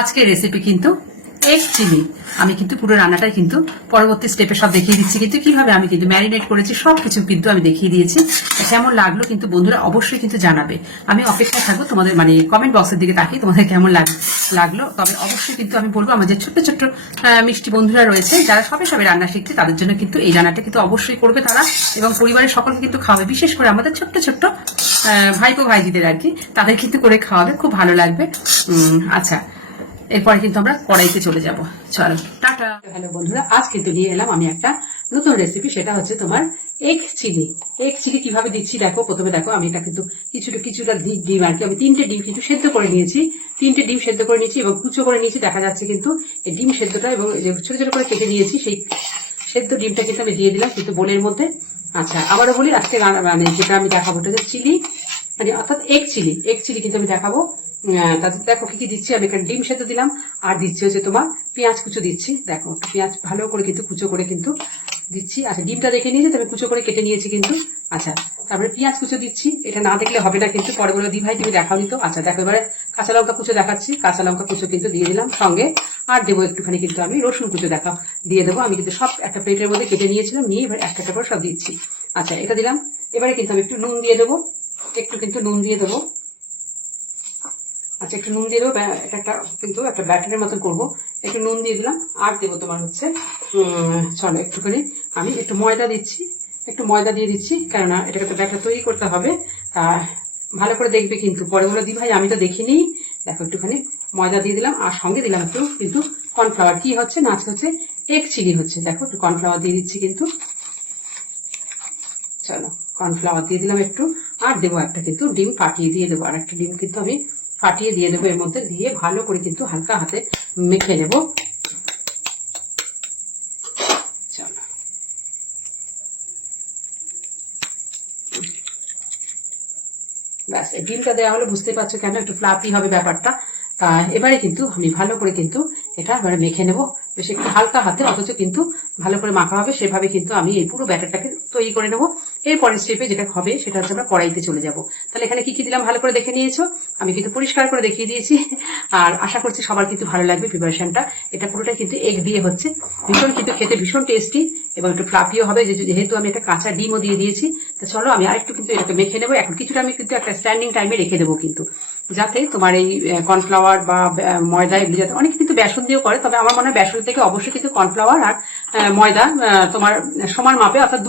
আজকের রেসিপি কিন্তু egg chilli. আমি কিন্তু পুরো রান্নাটাই কিন্তু পরবর্তী স্টেপে সব দেখিয়ে দিচ্ছি, কিন্তু কিভাবে আমি কিন্তু ম্যারিনেট করেছি সবকিছু কিন্তু আমি দেখিয়ে দিয়েছি। কেমন লাগলো কিন্তু বন্ধুরা অবশ্যই কিন্তু জানাবে। আমি অপেক্ষায় থাকবো তোমাদের কমেন্ট বক্সের দিকে তাকিয়ে তোমাদের কেমন লাগলো। তবে অবশ্যই কিন্তু আমি বলবো আমার যে ছোট্ট ছোট্ট মিষ্টি বন্ধুরা রয়েছে যারা সবে রান্না শিখছে তাদের জন্য কিন্তু এই রান্নাটা কিন্তু অবশ্যই করবে তারা, এবং পরিবারের সকলকে কিন্তু খাওয়াবে, বিশেষ করে আমাদের ছোট্ট ছোট্ট ভাইপো ভাইজিদের আর কি, তাদের কিন্তু করে খাওয়াবে, খুব ভালো লাগবে। আচ্ছা, এরপরে কিন্তু আমরা কড়াইতে চলে যাব। চলো টাটা। হ্যালো বন্ধুরা, আজ কিন্তু নিয়ে এলাম আমি একটা নতুন রেসিপি, সেটা হচ্ছে তোমার এগ চিলি। এগ চিলি কিভাবে দিচ্ছি দেখো। প্রথমে দেখো আমি এটা কিন্তু কিছুটা ডিম আর কি, আমি 3টে ডিম কিন্তু সেদ্ধ করে নিয়েছি। 3টে ডিম সেদ্ধ করে নিয়েছি এবং কুচো করে নিয়েছি। দেখা যাচ্ছে কিন্তু এই ডিম সেদ্ধটা এবং ছোট ছোট করে কেটে নিয়েছি, সেই সেদ্ধ ডিমটা কিন্তু আমি দিয়ে দিলাম কিন্তু বোলের মধ্যে। আচ্ছা, আবারও বলি, আজকে যেটা আমি দেখাবো ওটা হচ্ছে চিলি, অর্থাৎ এগ চিলি। এগ চিলি কিন্তু আমি দেখাবো। তাতে দেখো কি কি দিচ্ছি আমি এখানে। ডিম সেদ্ধ দিলাম, আর দিচ্ছি হচ্ছে তোমার পেঁয়াজ কুচো দিচ্ছি। দেখো পেঁয়াজ ভালো করে কিন্তু কুচো করে কিন্তু দিচ্ছি। আচ্ছা, ডিমটা দেখে নিয়েছি, তবে কুচো করে কেটে নিয়েছি কিন্তু। আচ্ছা, তারপরে পেঁয়াজ কুচো দিচ্ছি। এটা না দেখলে হবে না কিন্তু, পরে বলে দি ভাই তুমি দেখাও নি তো। আচ্ছা দেখো, এবারে কাঁচা লঙ্কা কুচো দেখাচ্ছি। কাঁচা লঙ্কা কুচো কিন্তু দিয়ে দিলাম সঙ্গে, আর দেবো একটুখানি কিন্তু আমি রসুন কুচো দিয়ে দেবো। আমি কিন্তু সব একটা প্লেটের মধ্যে কেটে নিয়েছিলাম, নিয়ে এবার একটা একটা করে সব দিচ্ছি। আচ্ছা, এটা দিলাম। এবারে কিন্তু আমি একটু নুন দিয়ে দেবো, একটু কিন্তু নুন দিয়ে দেবো। আচ্ছা, একটু নুন দিয়ে দেবো, এটা কিন্তু একটা ব্যাটারের মতন করবো। একটু নুন দিয়ে দিলাম, আর দেবো তোমার হচ্ছে চলো একটুখানি আমি একটু ময়দা দিচ্ছি। একটু ময়দা দিয়ে দিচ্ছি, কেননা এটাকে একটা ব্যাটার তৈরি করতে হবে। তা ভালো করে দেখবে কিন্তু, পরে বলে দি ভাই আমি তো দেখিনি। দেখো একটুখানি ময়দা দিয়ে দিলাম, আর সঙ্গে দিলাম একটু কিন্তু কর্নফ্লাওয়ার। কি হচ্ছে না, আজকে হচ্ছে এগ চিলি হচ্ছে। দেখো একটু কর্নফ্লাওয়ার দিয়ে দিচ্ছি কিন্তু। চলো কর্নফ্লাওয়ার দিয়ে দিলাম একটু, আর দেবো একটা কিন্তু ডিম ফাটিয়ে দিয়ে দেবো। আর একটা ডিম কিন্তু আমি ফাটিয়ে দিয়ে দেবো এর মধ্যে, দিয়ে ভালো করে কিন্তু হালকা হাতে মেখে নেব। চলো ব্যাস, এই ডিমটা দেওয়া হলে বুঝতে পারছো কেন একটু ফ্লাফি হবে ব্যাপারটা। তা এবারে কিন্তু আমি ভালো করে কিন্তু এটা এবারে মেখে নেব, বেশ একটু হালকা হাতে, অথচ কিন্তু ভালো করে মাখা হবে। সেভাবে কিন্তু আমি এই পুরো ব্যাটারটাকে তৈরি করে নেব। এরপরের স্টেপে যেটা হবে সেটা হচ্ছে আমরা কড়াইতে চলে যাব। তাহলে এখানে কি কি দিলাম ভালো করে দেখে নিয়েছো, আমি কিন্তু পরিষ্কার করে দেখিয়ে দিয়েছি। আর আশা করছি সবার কিন্তু ভালো লাগবে প্রিপারেশনটা। এটা পুরোটাই কিন্তু এগ দিয়ে হচ্ছে, ভীষণ কিন্তু খেতে ভীষণ টেস্টি এবং একটু ফ্লাফিও হবে, যেহেতু আমি একটা কাঁচা ডিমও দিয়ে দিয়েছি। তো চলো আমি আরেকটু কিন্তু এটাকে মেখে নেবো। এখন কিছুটা আমি কিন্তু একটা স্ট্যান্ডিং টাইমে রেখে দেবো কিন্তু, যাতে তোমার এই কর্নফ্লাওয়ার বা ময়দা এগুলি যাতে, অনেকে কিন্তু বেসন দিয়েও করে, তবে আমার মনে হয় বেসন থেকে অবশ্যই কিন্তু কর্নফ্লাওয়ার আর ময়দা তোমার সমান মাপে, অর্থাৎ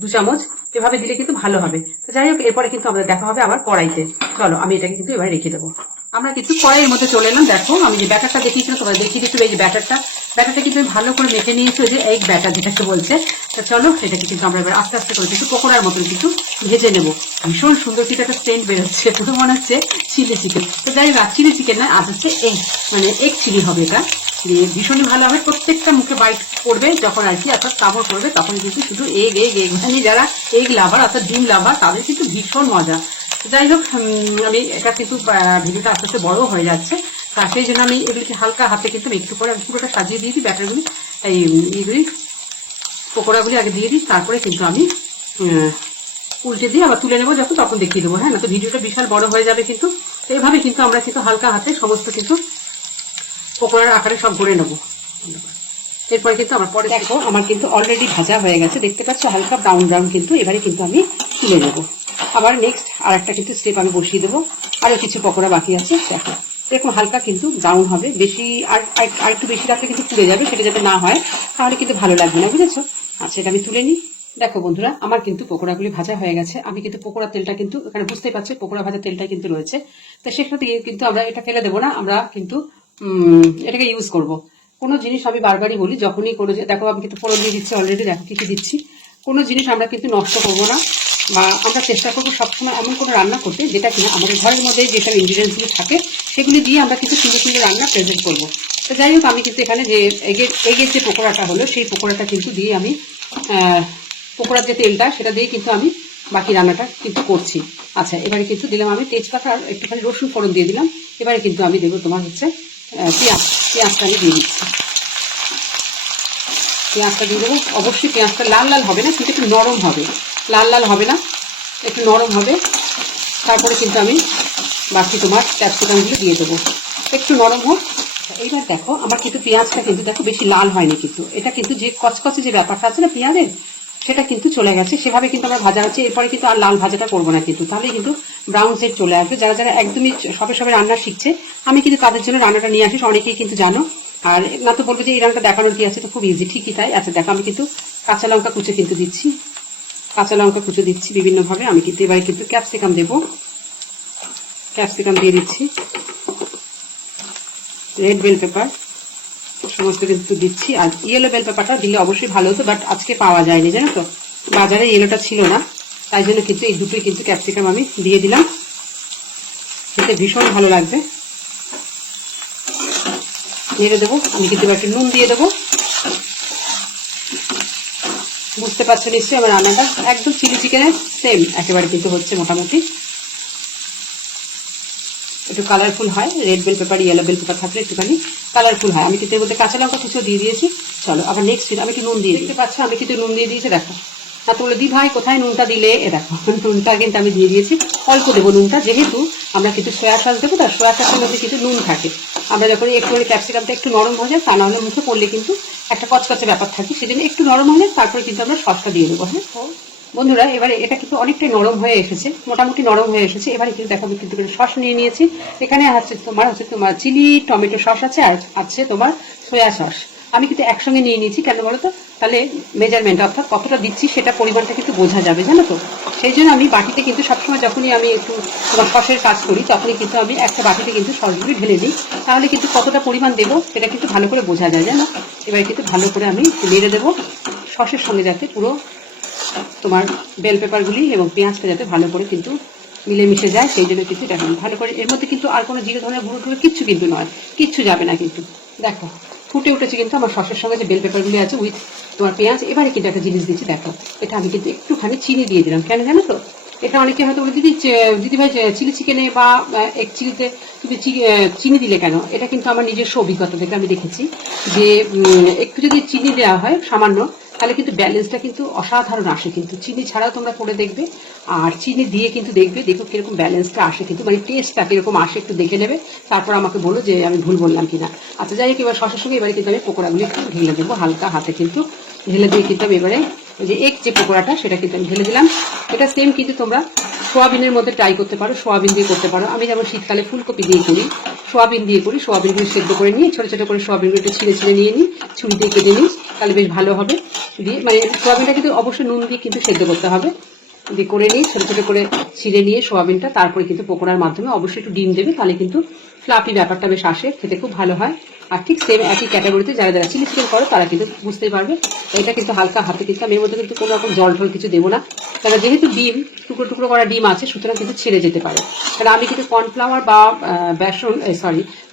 দু চামচ এভাবে দিলে কিন্তু ভালো হবে। তো যাই হোক, এরপরে কিন্তু আমাদের দেখা হবে আবার কড়াইতে। চলো আমি এটাকে কিন্তু এবার রেখে দেবো। আমরা কিন্তু কড়াইয়ের মধ্যে চলে এলাম। দেখো আমি যে ব্যাটারটা দেখিয়েছিলাম তোমাদের দেখিয়ে দিচ্ছিল, এই যে ব্যাটারটা কিন্তু ভালো করে মেখে নিয়েছি, যে এগ ব্যাটার যেটাকে বলছে। তো চলো এটাকে কিন্তু আমরা এবার আস্তে আস্তে করে কিন্তু পকোড়ার মতন কিন্তু ভেজে নেবো। ভীষণ সুন্দর কিন্তু একটা সেন্ট বেরোচ্ছে, পুরো মনে হচ্ছে চিলি চিকেন। তো যাই হোক, চিলি চিকেন না, আজ হচ্ছে এগ এগ চিলি হবে এটা। ভীষণই ভালো হবে, প্রত্যেকটা মুখে বাইট করবে যখন আর কি, অর্থাৎ কামড় করবে তখন কিন্তু শুধু এগ এগ এগ, মানে যারা এগ লাভার অর্থাৎ ডিম লাভার তাদের কিন্তু ভীষণ মজা। যাই হোক, আমি এটা কিন্তু ভিডিওটা আস্তে আস্তে বড় হয়ে যাচ্ছে, তা সেই জন্য আমি এগুলিকে হালকা হাতে কিন্তু একটু করে আমি পুরোটা সাজিয়ে দিয়ে দিই ব্যাটারগুলি, এইগুলি পকোড়াগুলি আগে দিয়ে দিই, তারপরে কিন্তু আমি উল্টে দিয়ে আবার তুলে নেবো যখন, তখন দেখিয়ে দেবো। হ্যাঁ, না তো ভিডিওটা বিশাল বড় হয়ে যাবে কিন্তু। এইভাবে কিন্তু আমরা কিন্তু হালকা হাতে সমস্ত কিন্তু পকোড়ার আকারে সব গড়ে নেবো। এরপরে কিন্তু আমার পরে দেখো আমার কিন্তু অলরেডি ভাজা হয়ে গেছে, দেখতে পাচ্ছ হালকা ব্রাউন ব্রাউন কিন্তু। এবারে কিন্তু আমি তুলে নেবো। আবার নেক্সট আর একটা কিন্তু স্টেপ আমি বসিয়ে দেবো, আরও কিছু পকোড়া বাকি আছে। দেখো এরকম হালকা কিন্তু ব্রাউন হবে, বেশি আর একটু বেশি রাখলে কিন্তু পুড়ে যাবে, সেটা যাতে না হয় তাহলে কিন্তু ভালো লাগবে না, বুঝেছো। আচ্ছা, এটা আমি তুলে নিই। দেখো বন্ধুরা, আমার কিন্তু পকোড়াগুলি ভাজা হয়ে গেছে। আমি কিন্তু পকোড়ার তেলটা কিন্তু এখানে বুঝতেই পারছি, পকোড়া ভাজার তেলটা কিন্তু রয়েছে। তো সেখান থেকে কিন্তু আমরা এটা ফেলে দেবো না, আমরা কিন্তু এটাকে ইউজ করব। কোনো জিনিস আমি বারবারই বলি, যখনই কোনো, দেখো আমি কিন্তু ফোড়ন দিয়ে দিচ্ছি অলরেডি, দেখো কি কি দিচ্ছি। কোনো জিনিস আমরা কিন্তু নষ্ট করবো না, বা আমরা চেষ্টা করবো সবসময় এমন কোনো রান্না করতে যেটা কিনা আমাদের ঘরের মধ্যে যেসব ইনগ্রিডিয়েন্টসগুলো থাকে সেগুলি দিয়ে আমরা কিন্তু সুন্দর সুন্দর রান্না প্রেজেন্ট করবো। তো যাই হোক, আমি কিন্তু এখানে যে এগের যে পকোড়াটা হলো সেই পকোড়াটা কিন্তু দিয়ে আমি পকোড়ার যে তেলটা সেটা দিয়ে কিন্তু আমি বাকি রান্নাটা কিন্তু করছি। আচ্ছা, এবারে কিন্তু দিলাম আমি তেজপাতা আর একটুখানি রসুন ফোড়ন দিয়ে দিলাম। এবারে কিন্তু আমি দেবো তোমার হচ্ছে পেঁয়াজটা আমি দিয়ে দিচ্ছি। পেঁয়াজটা দিয়ে দেবো, অবশ্যই পেঁয়াজটা লাল লাল হবে না, কিন্তু একটু নরম হবে, লাল লাল হবে না, একটু নরম হবে। তারপরে কিন্তু আমি বাকি তোমার ক্যাপসিকামগুলো দিয়ে দেবো। একটু নরম হোক। এইবার দেখো আমার কিন্তু পেঁয়াজটা কিন্তু দেখো বেশি লাল হয়নি, কিন্তু এটা কিন্তু যে কচকচে যে ব্যাপারটা আছে না পেঁয়াজের, সেটা কিন্তু চলে গেছে। সেভাবে কিন্তু আমরা ভাজা হচ্ছে, এরপরে কিন্তু আর লাল ভাজাটা করবো না কিন্তু, তাহলে কিন্তু ব্রাউন সেট চলে আসবে। যারা যারা একদমই সবে সবে রান্না শিখছে, আমি কিন্তু তাদের জন্য রান্নাটা নিয়ে আসি, অনেকেই কিন্তু জানো। আর না তো বলবো যে এই রান্নাটা দেখানোর কি আছে, তো খুব ইজি, ঠিকই তাই। আচ্ছা দেখো আমি কিন্তু কাঁচা লঙ্কা কুচো কিন্তু দিচ্ছি, কাঁচা লঙ্কা কুচো দিচ্ছি বিভিন্নভাবে। আমি কিন্তু এবারে কিন্তু ক্যাপসিকাম দেবো, ক্যাপসিকাম দিয়ে দিচ্ছি, রেড বেল পেপার সমস্ত কিন্তু দিচ্ছি। আর ইয়েলো বেল পেপারটা দিলে অবশ্যই ভালো হতো, বাট আজকে পাওয়া যায়নি জানো তো, বাজারে ইয়েলোটা ছিল না, তাই জন্য কিন্তু এই দুটোই কিন্তু ক্যাপসিকাম আমি দিয়ে দিলাম, খেতে ভীষণ ভালো লাগবে। নেড়ে দেবো। আমি কিন্তু একটু নুন দিয়ে দেবো। বুঝতে পারছো নিশ্চয়ই আমার রান্নাটা একদম চিলি চিকেনের সেম একেবারে কিন্তু হচ্ছে মোটামুটি, একটু কালারফুল হয়। Red bell pepper yellow bell pepper থাকলে একটুখানি কালারফুল হয়। আমি কিন্তু এর মধ্যে কাঁচা লঙ্কা কুচো দিয়ে দিয়েছি। চলো আবার নেক্সট আমি একটু নুন দিয়ে, দেখতে পাচ্ছ আমি কিন্তু নুন দিয়ে দিয়েছি। দেখো না তো বলে দি ভাই কোথায় নুনটা দিলে, এ দেখো নুনটা কিন্তু আমি দিয়ে দিয়েছি। অল্প দেবো নুনটা, যেহেতু আমরা কিন্তু সয়া সস দেবো, তার সয়া সসের মধ্যে কিন্তু নুন থাকে। আমরা যখন একটু ক্যাপসিকামটা একটু নরম হয়ে যায়, তা না হলে মুখে পড়লে কিন্তু একটা কচকচে ব্যাপার থাকে, সেজন্য একটু নরম হলে তারপরে কিন্তু আমরা সসটা দিয়ে দেবো। হ্যাঁ বন্ধুরা, এবারে এটা কিন্তু অনেকটাই নরম হয়ে এসেছে, মোটামুটি নরম হয়ে এসেছে। এবারে কিন্তু দেখো আমি কিন্তু সস নিয়ে নিয়েছি। এখানে হচ্ছে তোমার চিলি টমেটো সস আছে, আর আছে তোমার সয়া সস। আমি কিন্তু একসঙ্গে নিয়ে নিয়েছি, কেন বলো তো, তাহলে মেজারমেন্ট অর্থাৎ কতটা দিচ্ছি সেটা পরিমাণটা কিন্তু বোঝা যাবে, জানো তো। সেই জন্য আমি বাটিতে কিন্তু সবসময় যখনই আমি একটু তোমার সসের কাজ করি, তখনই কিন্তু আমি একটা বাটিতে কিন্তু সসগুলি ঢেলে দিই, তাহলে কিন্তু কতটা পরিমাণ দেবো সেটা কিন্তু ভালো করে বোঝা যায়, জানো। এবারে কিন্তু ভালো করে আমি নেড়ে দেবো সসের সঙ্গে, যাতে পুরো তোমার বেল পেপারগুলি এবং পেঁয়াজটা যাতে ভালো করে কিন্তু মিলেমিশে যায়, সেই জন্য কিন্তু দেখো ভালো করে। এর মধ্যে কিন্তু আর কোনো জিরে ধরনের গুঁড়ো টুড়ো কিচ্ছু কিন্তু নয়, কিচ্ছু যাবে না কিন্তু। দেখো ফুটে উঠেছে কিন্তু আমার সসের সঙ্গে যে বেল পেপারগুলি আছে উইথ তোমার পেঁয়াজ। এবারে কিন্তু একটা জিনিস দিচ্ছি, দেখো এটা আমি কিন্তু একটুখানি চিনি দিয়ে দিলাম। কেন জানো তো, এটা অনেকে হয়তো বলে দিদিভাই চিলি চিকেনে বা এক চিলিতে তুমি চিনি দিলে কেন। এটা কিন্তু আমার নিজস্ব অভিজ্ঞতা থেকে আমি দেখেছি যে একটু যদি চিনি দেওয়া হয় সামান্য, তাহলে কিন্তু ব্যালেন্সটা কিন্তু অসাধারণ আসে। কিন্তু চিনি ছাড়াও তোমরা করে দেখবে, আর চিনি দিয়ে কিন্তু দেখবে, দেখো কিরকম ব্যালেন্সটা আসে, কিন্তু মানে টেস্টটা কিরকম আসে একটু দেখে নেবে, তারপর আমাকে বলো যে আমি ভুল বললাম কিনা। আচ্ছা যাই হোক, এবার সসের সঙ্গে এবারে কিন্তু আমি পকোড়াগুলি একটু ঢেলে দেবো হালকা হাতে, কিন্তু ঢেলে দিয়ে কিন্তু আমি এবারে যে এক যে পকোড়াটা সেটা কিন্তু আমি ঢেলে দিলাম। এটা সেম কিন্তু তোমরা সোয়াবিনের মধ্যে ট্রাই করতে পারো, সোয়াবিন দিয়ে করতে পারো। আমি যেমন শীতকালে ফুলকপি দিয়ে করি, সোয়াবিন দিয়ে করি। সোয়াবিনগুলো সেদ্ধ করে নিয়ে ছোটো ছোটো করে সোয়াবিনগুলো একটু ছিঁড়ে ছিঁড়ে নিয়ে নিই, ছুরি দিয়ে কেটে নিই, তাহলে বেশ ভালো হবে। দিয়ে মানে সোয়াবিনটা কিন্তু অবশ্যই নুন দিয়ে কিন্তু সেদ্ধ করতে হবে, দিয়ে করে নিই ছোটো ছোটো করে ছিঁড়ে নিয়ে সোয়াবিনটা, তারপরে কিন্তু পকোড়ার মাধ্যমে অবশ্যই একটু ডিম দেবে, তাহলে কিন্তু ফ্লাফি ব্যাপারটা বেশ আসে, খেতে খুব ভালো হয়। আর ঠিক সেম একই ক্যাটাগরিতে যারা যারা চিলি চিকেন করো তারা কিন্তু বুঝতেই পারবে। এটা কিন্তু হালকা হাতে কিন্তু আমি এর মধ্যে কিন্তু কোনো রকম জল টল কিছু দেবো না, কারণ যেহেতু ডিম টুকরো টুকরো করা ডিম আছে, সুতরাং কিন্তু ছেড়ে যেতে পারে। কারণ আমি কিন্তু কর্নফ্লাওয়ার বা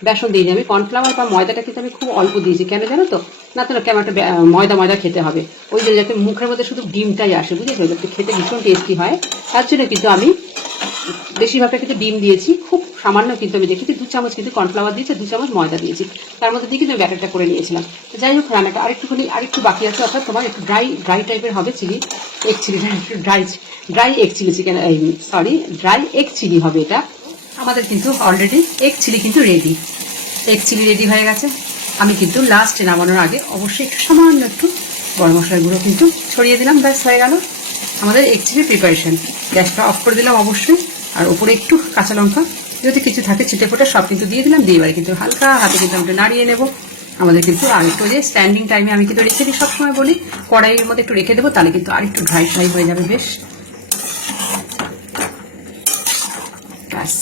বেসন দিইনি, আমি কর্নফ্লাওয়ার বা ময়দাটা কিন্তু আমি খুব অল্প দিয়েছি। কেন জানো তো, না তো কেমন একটা ময়দা ময়দা খেতে হবে, ওই জন্য যাতে মুখের মধ্যে শুধু ডিমটাই আসে, বুঝেছো, যাতে খেতে ভীষণ টেস্টি হয়, তার জন্য কিন্তু আমি বেশিরভাগটা কিন্তু ডিম দিয়েছি। খুব সামান্য কিন্তু আমি দেখি 2 চামচ কিন্তু কর্নফ্লাওয়ার দিয়েছি, 2 চামচ ময়দা দিয়েছি, তার মধ্যে দিয়ে কিন্তু আমি ব্যাটারটা করে নিয়েছিলাম। তো যাই হোক, রান্নাটা আরেকটু বাকি আছে, অর্থাৎ তোমার একটু ড্রাই টাইপের হবে চিলি এগ চিলিটা, একটু dry egg chilli chicken, dry egg chilli হবে এটা। আমাদের কিন্তু অলরেডি এগ চিলি কিন্তু রেডি, এগ চিলি রেডি হয়ে গেছে। আমি কিন্তু লাস্টে নামানোর আগে অবশ্যই একটু সামান্য একটু গরম মশলার গুঁড়ো কিন্তু ছড়িয়ে দিলাম, ব্যাস হয়ে গেল আমাদের এগ চিলি প্রিপারেশন। গ্যাসটা অফ করে দিলাম অবশ্যই, আর উপরে একটু কাঁচা লঙ্কা যদি কিছু থাকে ছিটে ফোটা সব কিন্তু দিয়ে দিলাম। দিয়ে এবারে কিন্তু হালকা হাতে কিন্তু আমি নাড়িয়ে নেবো। আমাদের কিন্তু আর একটু যে স্ট্যান্ডিং টাইমে আমি কিন্তু রেখে দিই, সবসময় বলি কড়াইয়ের মধ্যে একটু রেখে দেবো, তাহলে কিন্তু আর একটু ড্রাই হয়ে যাবে বেশ। ব্যাস